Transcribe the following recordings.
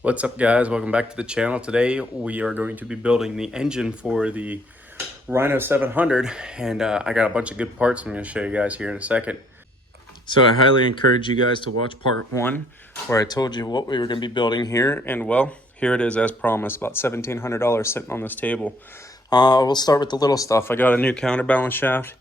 What's up, guys? Welcome back to the channel. Today we are going to be building the engine for the Rhino 700, and I got a bunch of good parts I'm going to show you guys here in a second. So I highly encourage you guys to watch part one, where I told you what we were going to be building here, and well, here it is as promised, about $1,700 sitting on this table. We'll start with the little stuff. I got a new counterbalance shaft.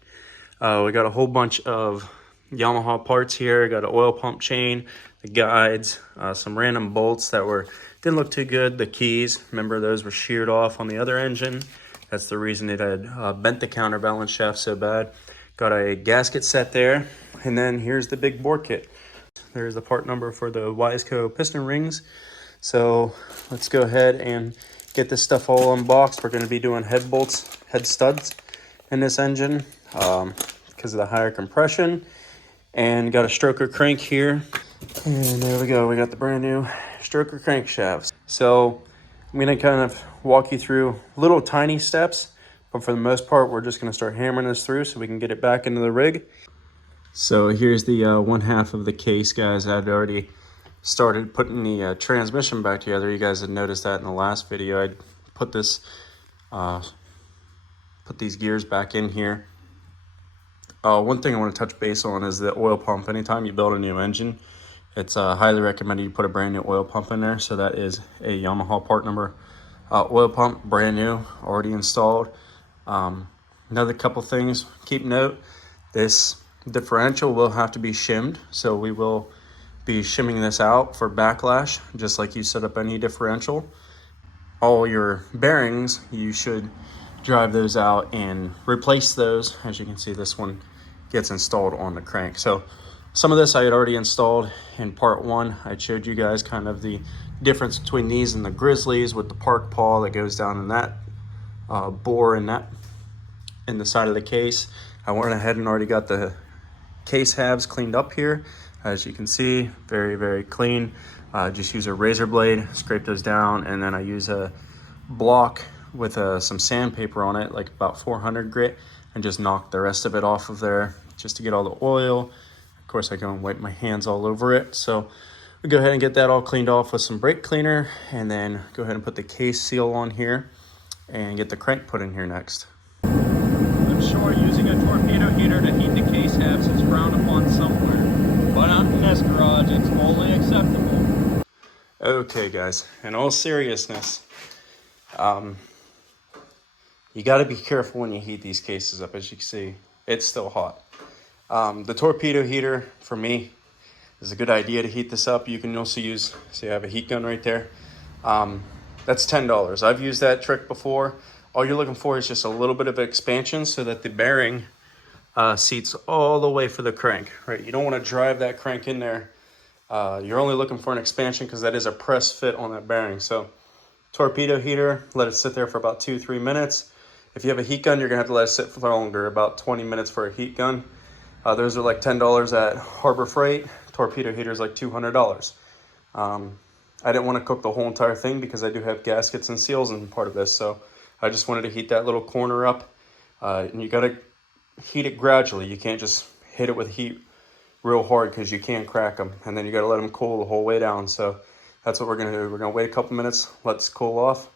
We got a whole bunch of Yamaha parts here. I got an oil pump chain, the guides, some random bolts that didn't look too good. The keys, remember those were sheared off on the other engine. That's the reason it had bent the counterbalance shaft so bad. Got a gasket set there, and then here's the big bore kit. There's the part number for the Wiseco piston rings. So let's go ahead and get this stuff all unboxed. We're going to be doing head bolts, head studs in this engine because of the higher compression. And got a stroker crank here, and there we go. We got the brand new stroker crankshafts. So I'm going to kind of walk you through little tiny steps, but for the most part we're just going to start hammering this through so we can get it back into the rig. So here's the one half of the case, guys. I'd already started putting the transmission back together. You guys had noticed that in the last video. I put this put these gears back in here. One thing I want to touch base on is the oil pump. Anytime you build a new engine, it's highly recommended you put a brand new oil pump in there. So that is a Yamaha part number oil pump, brand new, already installed. Another couple things, keep note, this differential will have to be shimmed. So we will be shimming this out for backlash, just like you set up any differential. All your bearings, you should drive those out and replace those. As you can see, this one gets installed on the crank. So some of this I had already installed in part one. I showed you guys kind of the difference between these and the Grizzlies with the park paw that goes down in that bore in the side of the case. I went ahead and already got the case halves cleaned up here. As you can see, very, very clean. Just use a razor blade, scrape those down, and then I use a block with some sandpaper on it, like about 400 grit, and just knock the rest of it off of there just to get all the oil. Of course, I go and wipe my hands all over it. So we go ahead and get that all cleaned off with some brake cleaner, and then go ahead and put the case seal on here and get the crank put in here next. I'm sure using a torpedo heater to heat the case halves is frowned upon somewhere, but out in this garage, it's fully acceptable. Okay, guys, in all seriousness, you got to be careful when you heat these cases up. As you can see, it's still hot. The torpedo heater, for me, is a good idea to heat this up. You can also use, see I have a heat gun right there. That's $10. I've used that trick before. All you're looking for is just a little bit of expansion so that the bearing seats all the way for the crank, right? You don't want to drive that crank in there. You're only looking for an expansion because that is a press fit on that bearing. So torpedo heater, let it sit there for about 2-3 minutes. If you have a heat gun, you're gonna have to let it sit for longer, about 20 minutes for a heat gun. Those are like $10 at Harbor Freight. Torpedo heater is like $200. I didn't want to cook the whole entire thing because I do have gaskets and seals in part of this, so I just wanted to heat that little corner up. And you gotta heat it gradually. You can't just hit it with heat real hard because you can crack them, and then you gotta let them cool the whole way down. So that's what we're gonna do. We're gonna wait a couple minutes, let this cool off.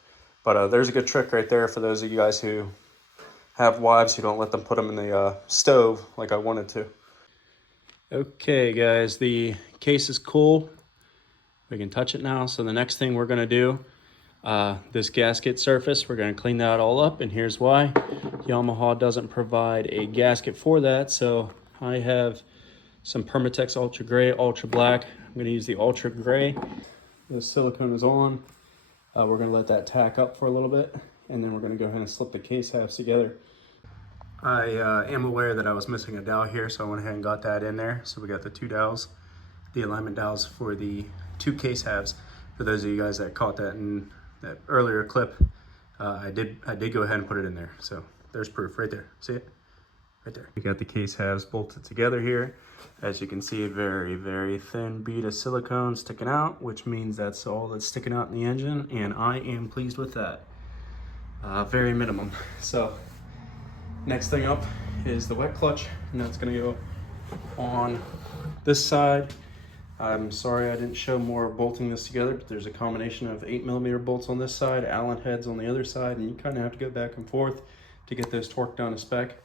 But there's a good trick right there for those of you guys who have wives who don't let them put them in the stove like I wanted to. Okay, guys, the case is cool. We can touch it now. So the next thing we're gonna do, this gasket surface, we're gonna clean that all up, and here's why. Yamaha doesn't provide a gasket for that, so I have some Permatex Ultra Gray, Ultra Black. I'm gonna use the Ultra Gray. The silicone is on. We're gonna let that tack up for a little bit, and then we're gonna go ahead and slip the case halves together. I am aware that I was missing a dowel here, so I went ahead and got that in there. So we got the two dowels, the alignment dowels for the two case halves. For those of you guys that caught that in that earlier clip, I did go ahead and put it in there. So there's proof right there. See it? Right there. We got the case halves bolted together here. As you can see, a very, very thin bead of silicone sticking out, which means that's all that's sticking out in the engine, and I am pleased with that. Very minimum. So next thing up is the wet clutch, and that's gonna go on this side. I'm sorry I didn't show more bolting this together, but there's a combination of 8mm bolts on this side, Allen heads on the other side, and you kind of have to go back and forth to get those torqued down to spec.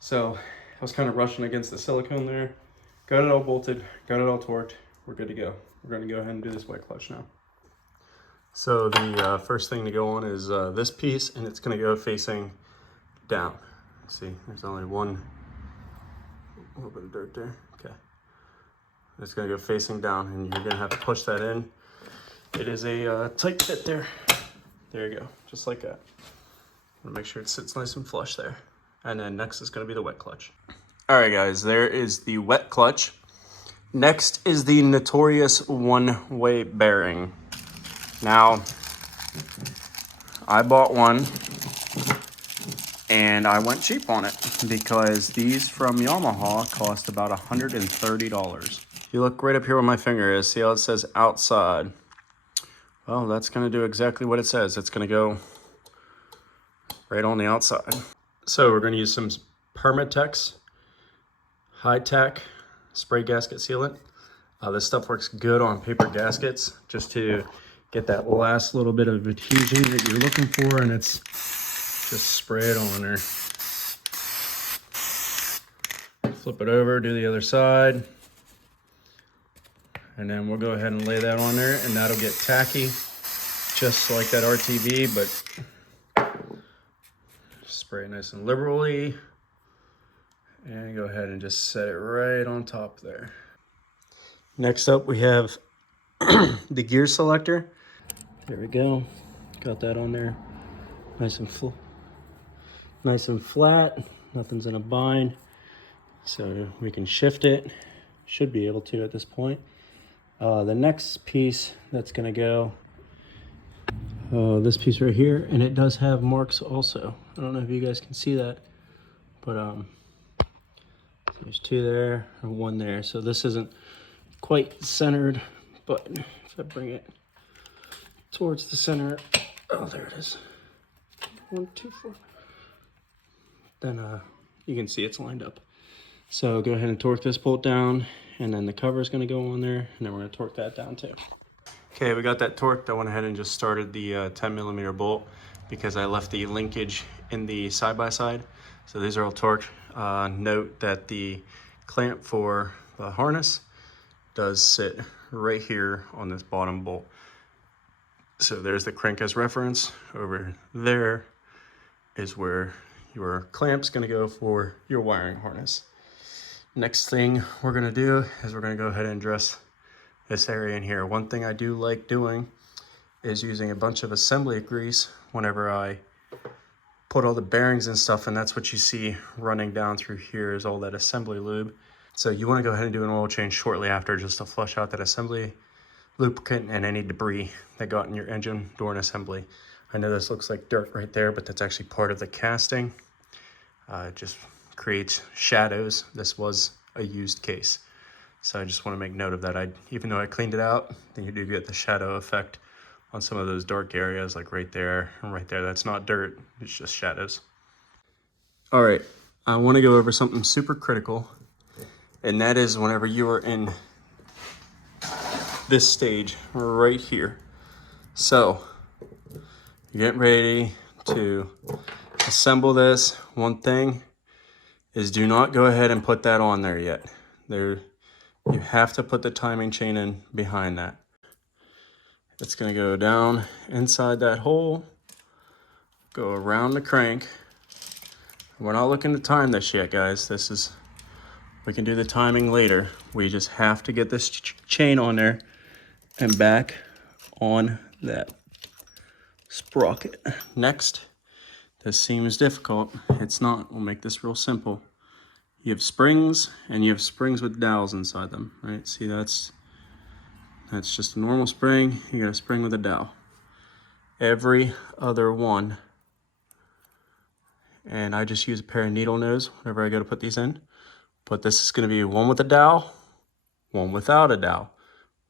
So I was kind of rushing against the silicone there. Got it all bolted, got it all torqued. We're good to go. We're going to go ahead and do this wet clutch now. So the first thing to go on is this piece, and it's going to go facing down. See, there's only one little bit of dirt there. Okay. It's going to go facing down, and you're going to have to push that in. It is a tight fit there. There you go, just like that. Make sure it sits nice and flush there. And then next is going to be the wet clutch. All right, guys, there is the wet clutch. Next is the notorious one-way bearing. Now, I bought one, and I went cheap on it because these from Yamaha cost about $130. You look right up here where my finger is, see how it says outside? Well, that's gonna do exactly what it says. It's gonna go right on the outside. So we're gonna use some Permatex high-tech spray gasket sealant. This stuff works good on paper gaskets just to get that last little bit of adhesion that you're looking for, and it's just spray it on there. Flip it over, do the other side. And then we'll go ahead and lay that on there, and that'll get tacky, just like that RTV, but spray it nice and liberally. And go ahead and just set it right on top there. Next up, we have the gear selector. There we go. Got that on there. Nice and flat. Nothing's in a bind. So we can shift it. Should be able to at this point. The next piece that's gonna go, this piece right here, and it does have marks also. I don't know if you guys can see that, but there's two there and one there. So this isn't quite centered, but if I bring it towards the center, oh, there it is. 1, 2, 4. Then you can see it's lined up. So go ahead and torque this bolt down, and then the cover is going to go on there, and then we're going to torque that down too. Okay, we got that torqued. I went ahead and just started the 10mm bolt because I left the linkage in the side-by-side. So these are all torqued. Note that the clamp for the harness does sit right here on this bottom bolt. So there's the crank as reference. Over there is where your clamp's going to go for your wiring harness. Next thing we're going to do is we're going to go ahead and dress this area in here. One thing I do like doing is using a bunch of assembly grease whenever I put all the bearings and stuff, and that's what you see running down through here is all that assembly lube. So you want to go ahead and do an oil change shortly after, just to flush out that assembly lubricant and any debris that got in your engine during assembly. I know this looks like dirt right there, but that's actually part of the casting. It just creates shadows. This was a used case, so I just want to make note of that. Even though I cleaned it out, then you do get the shadow effect on some of those dark areas, like right there and right there. That's not dirt, it's just shadows. All right, I want to go over something super critical, and that is whenever you are in this stage right here. So you're getting ready to assemble this. One thing is, do not go ahead and put that on there yet. You have to put the timing chain in behind that. It's going to go down inside that hole, go around the crank. We're not looking to time this yet, guys. We can do the timing later. We just have to get this chain on there and back on that sprocket. Next, this seems difficult. It's not. We'll make this real simple. You have springs, and you have springs with dowels inside them, right? See, that's just a normal spring. You got a spring with a dowel. Every other one, and I just use a pair of needle nose whenever I go to put these in. But this is going to be one with a dowel, one without a dowel,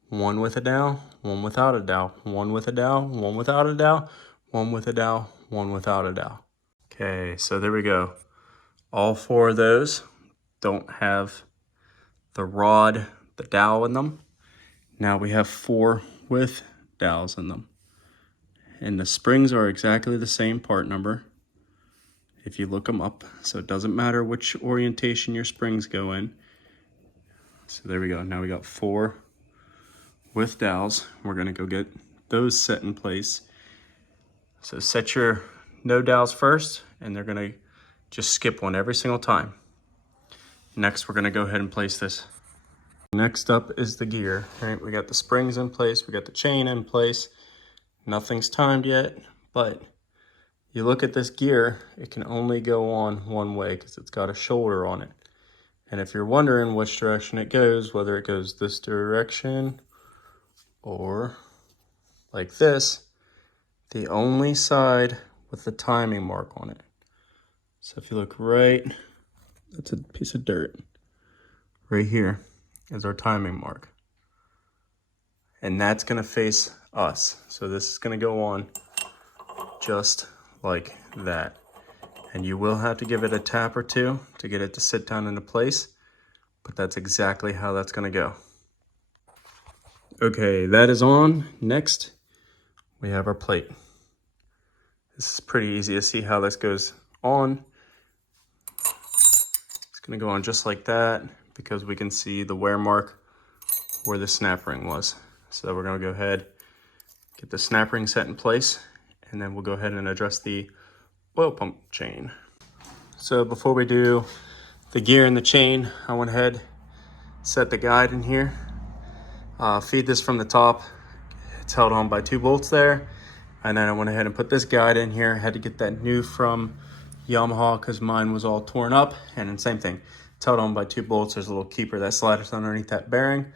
one with a dowel, one without a dowel, one with a dowel, one without a dowel, one with a dowel, one without a dowel. Okay, so there we go. All four of those don't have the rod, the dowel in them. Now we have 4 with dowels in them. And the springs are exactly the same part number if you look them up. So it doesn't matter which orientation your springs go in. So there we go. Now we got 4 with dowels. We're gonna go get those set in place. So set your no dowels first, and they're gonna just skip one every single time. Next, we're gonna go ahead and place this. Next up is the gear, right? We got the springs in place, we got the chain in place. Nothing's timed yet, but you look at this gear, it can only go on one way because it's got a shoulder on it. And if you're wondering which direction it goes, whether it goes this direction or like this, the only side with the timing mark on it. So if you look right, that's a piece of dirt. Right here is our timing mark. And that's gonna face us. So this is gonna go on just like that. And you will have to give it a tap or two to get it to sit down into place, but that's exactly how that's gonna go. Okay, that is on. Next, we have our plate. This is pretty easy to see how this goes on. It's gonna go on just like that because we can see the wear mark where the snap ring was. So we're gonna go ahead, get the snap ring set in place, and then we'll go ahead and address the oil pump chain. So before we do the gear and the chain, I went ahead, set the guide in here, feed this from the top. It's held on by 2 bolts there. And then I went ahead and put this guide in here. Had to get that new from Yamaha because mine was all torn up. And then same thing, it's held on by 2 bolts. There's a little keeper that slides underneath that bearing.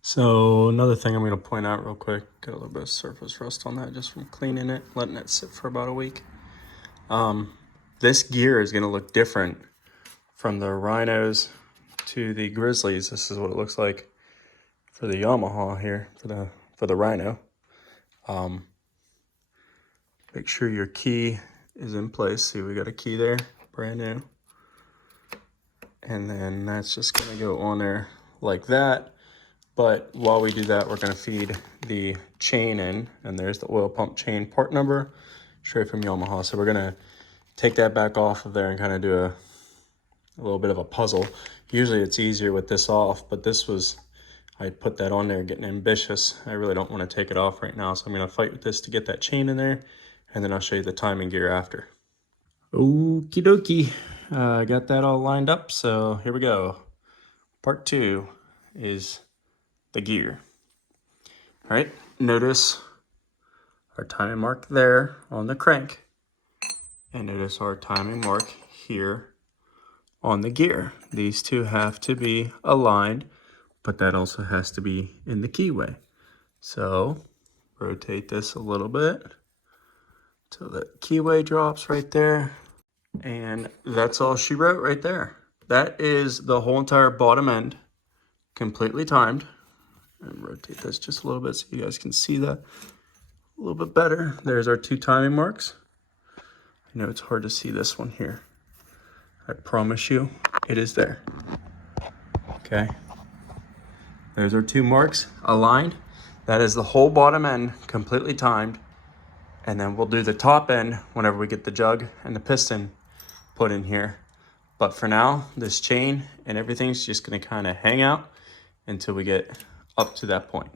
So another thing I'm gonna point out real quick, got a little bit of surface rust on that just from cleaning it, letting it sit for about a week. This gear is gonna look different from the Rhinos to the Grizzlies. This is what it looks like for the Yamaha here, for the Rhino. Make sure your key is in place. See, we got a key there, brand new. And then that's just gonna go on there like that. But while we do that, we're gonna feed the chain in, and there's the oil pump chain part number, straight from Yamaha. So we're gonna take that back off of there and kind of do a little bit of a puzzle. Usually it's easier with this off, but this was, I put that on there getting ambitious. I really don't want to take it off right now, so I'm gonna fight with this to get that chain in there, and then I'll show you the timing gear after. Okie dokie, got that all lined up, so here we go. Part 2 is the gear. All right, notice our timing mark there on the crank, and notice our timing mark here on the gear. These two have to be aligned, but that also has to be in the keyway. So rotate this a little bit till the keyway drops right there. And that's all she wrote right there. That is the whole entire bottom end, completely timed. And rotate this just a little bit so you guys can see that a little bit better. There's our 2 timing marks. I know it's hard to see this one here. I promise you, it is there. Okay. There's our 2 marks aligned. That is the whole bottom end completely timed. And then we'll do the top end whenever we get the jug and the piston put in here. But for now, this chain and everything's just gonna kind of hang out until we get up to that point.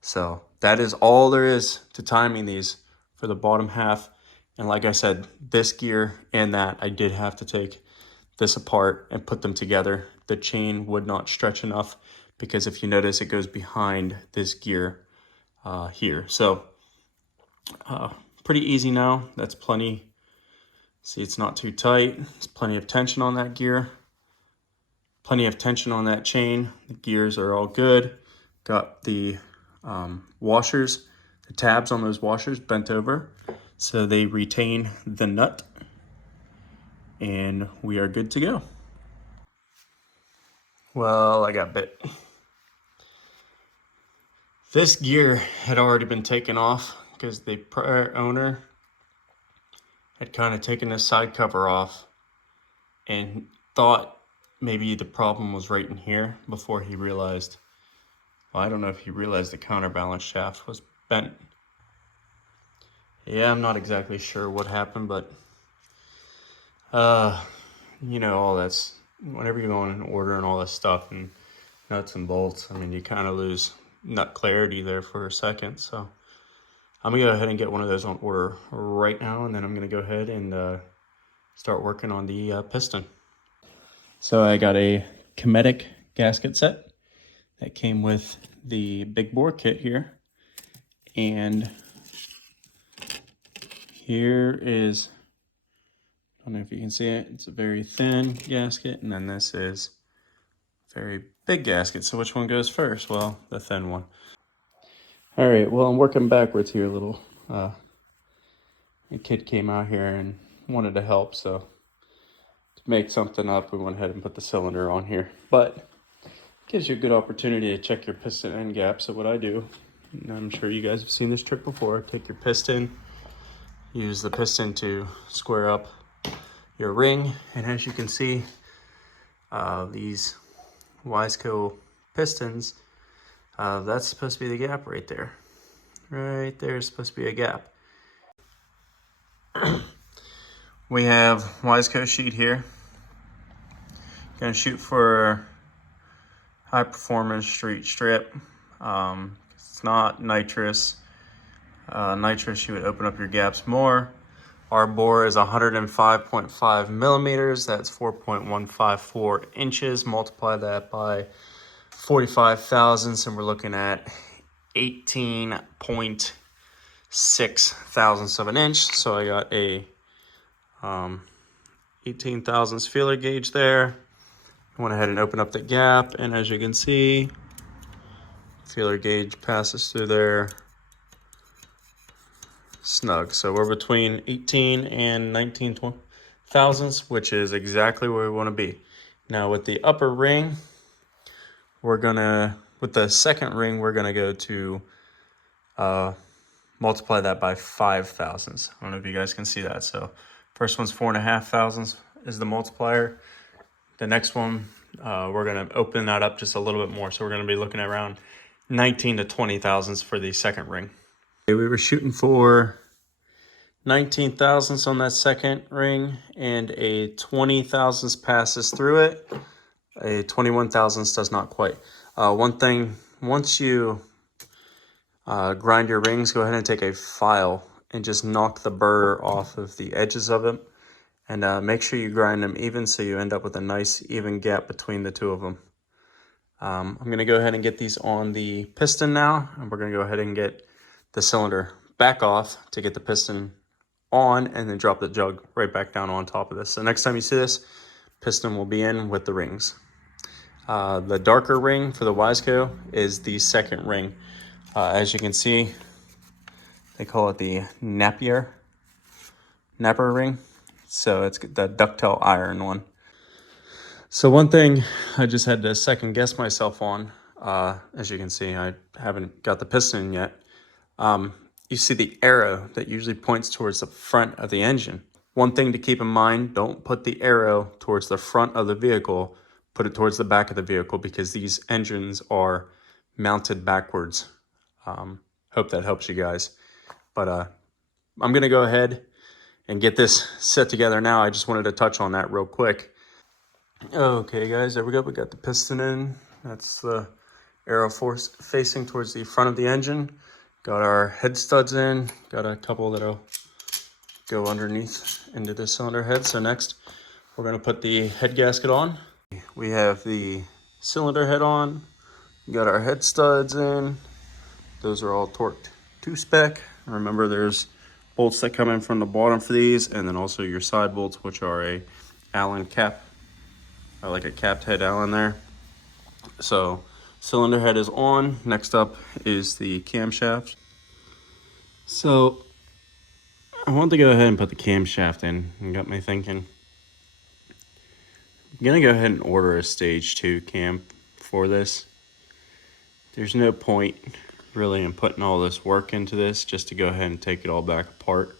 So that is all there is to timing these for the bottom half. And like I said, this gear and that, I did have to take this apart and put them together. The chain would not stretch enough because if you notice, it goes behind this gear here. So pretty easy now. That's plenty. See, it's not too tight. There's plenty of tension on that gear. Plenty of tension on that chain. The gears are all good. Got the washers, the tabs on those washers bent over so they retain the nut. And we are good to go. Well, I got bit. This gear had already been taken off because the prior owner had kind of taken this side cover off and thought maybe the problem was right in here before he realized, Well, I don't know if you realized the counterbalance shaft was bent. Yeah, I'm not exactly sure what happened, but you know, all that's, whenever you're going in order and all this stuff and nuts and bolts, I mean, you kind of lose nut clarity there for a second. So I'm gonna go ahead and get one of those on order right now, and then I'm gonna go ahead and start working on the piston. So I got a Kinetic gasket set that came with the big bore kit here, and here is, I don't know if you can see it, it's a very thin gasket, and then this is a very big gasket. So which one goes first? Well, the thin one. All right, well, I'm working backwards here a little. A kid came out here and wanted to help, so to make something up, we went ahead and put the cylinder on here. But it gives you a good opportunity to check your piston end gap. So what I do, and I'm sure you guys have seen this trick before, take your piston, use the piston to square up your ring, and as you can see, these Wiseco pistons, that's supposed to be the gap right there. Right there is supposed to be a gap. We have Wiseco sheet here. Gonna shoot for high performance street strip. It's not nitrous. Nitrous, you would open up your gaps more. Our bore is 105.5 millimeters. That's 4.154 inches. Multiply that by 45 thousandths, and we're looking at 18.6 thousandths of an inch. So I got a 18 thousandths feeler gauge there. I went ahead and opened up the gap, and as you can see, feeler gauge passes through there snug. So we're between 18 and 19 thousandths, which is exactly where we want to be. Now with the upper ring, with the second ring, we're gonna go to multiply that by 5 thousandths. I don't know if you guys can see that. So first one's 4.5 thousandths is the multiplier. The next one, we're gonna open that up just a little bit more. So we're gonna be looking at around 19 to 20 thousandths for the second ring. We were shooting for 19 thousandths on that second ring, and a 20 thousandths passes through it. A 21 thousandths does not quite. One thing, once you grind your rings, go ahead and take a file and just knock the burr off of the edges of them, and make sure you grind them even so you end up with a nice even gap between the two of them. I'm going to go ahead and get these on the piston now, and we're going to go ahead and get the cylinder back off to get the piston on, and then drop the jug right back down on top of this. So next time you see this, piston will be in with the rings. The darker ring for the Wiseco is the second ring. As you can see, they call it the Napper ring. So it's the ductile iron one. So one thing I just had to second guess myself on, as you can see, I haven't got the piston yet. You see the arrow that usually points towards the front of the engine. One thing to keep in mind, don't put the arrow towards the front of the vehicle, put it towards the back of the vehicle, because these engines are mounted backwards. Hope that helps you guys. But I'm gonna go ahead and get this set together now. I just wanted to touch on that real quick. Okay guys, there we go. We got the piston in. That's the arrow force facing towards the front of the engine. Got our head studs in. Got a couple that'll go underneath into the cylinder head. So next, we're gonna put the head gasket on. We have the cylinder head on. Got our head studs in. Those are all torqued to spec. Remember, there's bolts that come in from the bottom for these, and then also your side bolts, which are a Allen cap. I like a capped head Allen there. So cylinder head is on. Next up is the camshaft. So I want to go ahead and put the camshaft in, and got me thinking. I'm gonna go ahead and order a stage 2 cam for this. There's no point really in putting all this work into this just to go ahead and take it all back apart.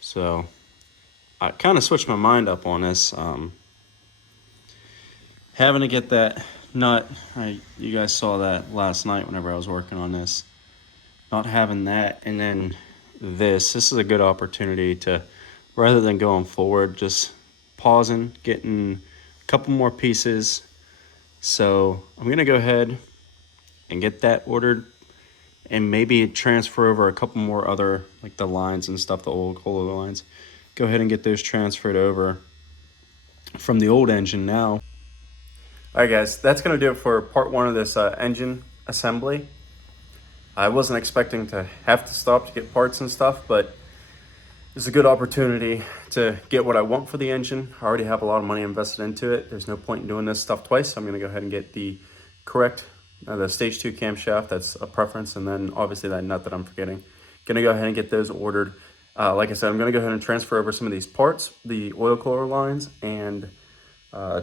So I kind of switched my mind up on this. Having to get that you guys saw that last night whenever I was working on this. Not having that, and then this is a good opportunity to, rather than going forward, just pausing, getting a couple more pieces. So I'm gonna go ahead and get that ordered, and maybe transfer over a couple more other, like the lines and stuff, the old coilover lines. Go ahead and get those transferred over from the old engine now. All right, guys, that's gonna do it for part one of this engine assembly. I wasn't expecting to have to stop to get parts and stuff, but it's a good opportunity to get what I want for the engine. I already have a lot of money invested into it. There's no point in doing this stuff twice. So I'm gonna go ahead and get the correct, the stage 2 camshaft. That's a preference. And then obviously that nut that I'm forgetting. Gonna go ahead and get those ordered. Like I said, I'm gonna go ahead and transfer over some of these parts, the oil cooler lines, and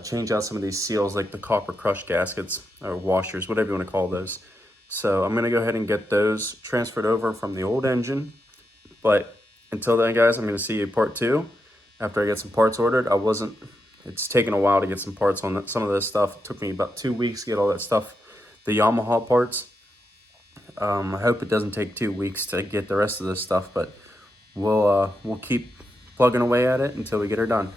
change out some of these seals, like the copper crush gaskets or washers, whatever you wanna call those. So I'm gonna go ahead and get those transferred over from the old engine. But until then, guys, I'm gonna see you part two after I get some parts ordered. It's taken a while to get some parts on some of this stuff. It took me about 2 weeks to get all that stuff, the Yamaha parts. I hope it doesn't take 2 weeks to get the rest of this stuff, but we'll keep plugging away at it until we get her done.